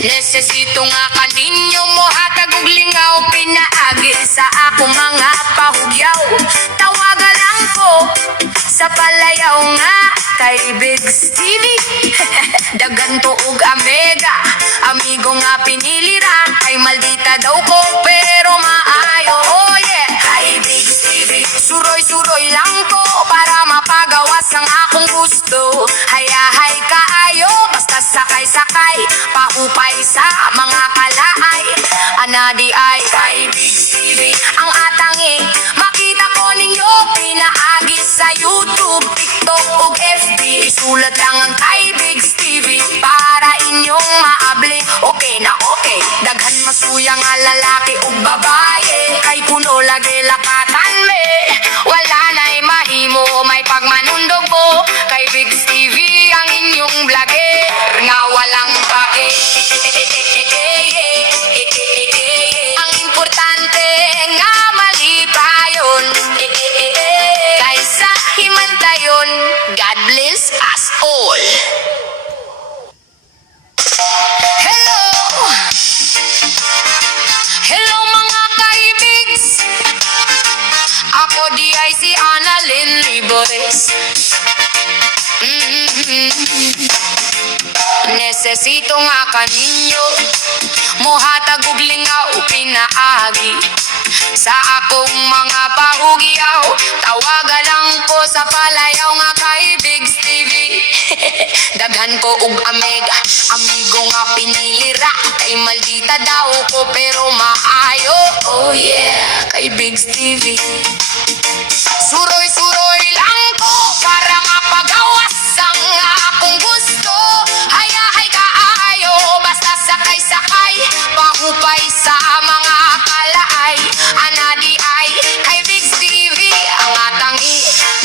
Nesesito nga kaninyo mo hatag og lingaw, pinaagi sa akong mga pahugyaw. Tawaga lang ko sa palayaw nga kay Bigs TV. Dagan to og amega, amigo nga pinilira, kay maldita daw ko pero maayo. Oh yeah, kay Bigs TV. Suroy-suroy lang ko para mapagawas ang akong gusto. Hayahay kaayo, basta sakay-sakay, paupay sa mga kalaay. Anadi ay kay Bigs TV ang atangi, makita ko ninyo pinaagi sa YouTube, TikTok ug FB. Isulat lang ang kay Bigs TV para inyong maabli. Okay na okay, daghan masuya nga lalaki ug babae, kay kuno lagi lakatan me. Wala na'y mahimo, may pagmanundog mo, kay Bigs TV ang inyong vlogger nga walang pake. Ang importante nga malipayon, kaysa himantayon. God bless us all. Hello, hello mga kaibigs, ako di ay si Annalyn Libores. Nesesito nga kaninyo mohatag og lingaw, pinaagi sa akong mga pahugyaw. Tawaga lang ko sa palayaw nga kay Bigs TV. Daghan ko og amega, amigo nga pinilira, kay maldita daw ko pero maayo. Oh yeah, kay Bigs TV. Suroy-suroy lang ko para mapagawas ang akong gusto. Hayahay kaayo, basta sakay-sakay, pahupay sa mga kalaay. Anadi ay kay Bigs TV ang atangi,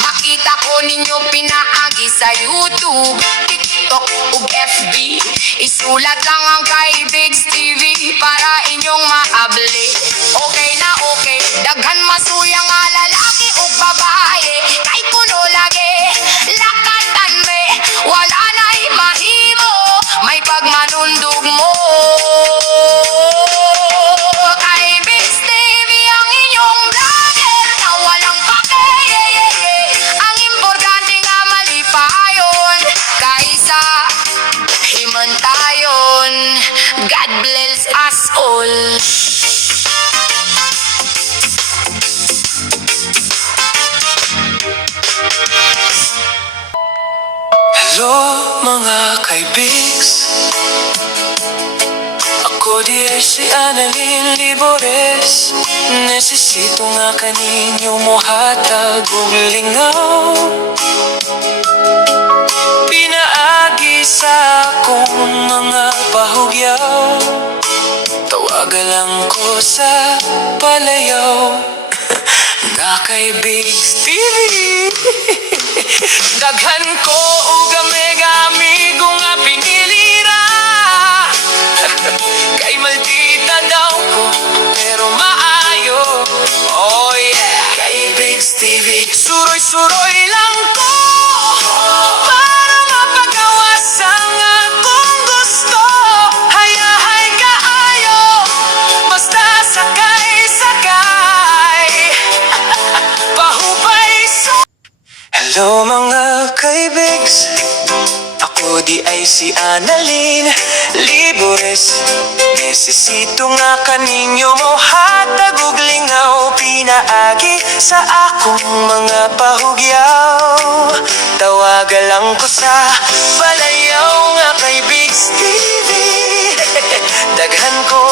makita ko ninyo pinaagi sa YouTube, TikTok ug FB. Isulat lang ang kay Bigs TV para inyong maabli. Okay na okay, daghan masuya nga lalaki ug babae, kay kuno lagi lakatan me. Wala na'y mahimo, may pagmanundog mo, kay Bigs TV ang inyong vlogger na walang pake. Ang importante nga malipayon, kaysa himantayon. God bless us all. Hello mga kaibigs, ako di ay si Annalyn Libores. Nesesito nga kaninyo mohatag og lingaw, pinaagi sa akong mga pahugyaw. Tawaga lang ko sa palayaw nga kay Bigs TV. Daghan ko og amega, amigo nga pinilira, kay maldita daw ko pero maayo. Oh yeah, kay Bigs TV. Suroy-suroy lang ko para mapagawas ang akong gusto. Hayahay kaayo, basta sakay-sakay, pahupay sa... Hello mga kaibigs, ako di ay si Annalyn Libores. Nesesito nga kaninyo mohatag og lingaw, pinaagi sa akong mga pahugyaw. Tawaga lang ko sa palayaw nga kay Bigs TV. Daghan ko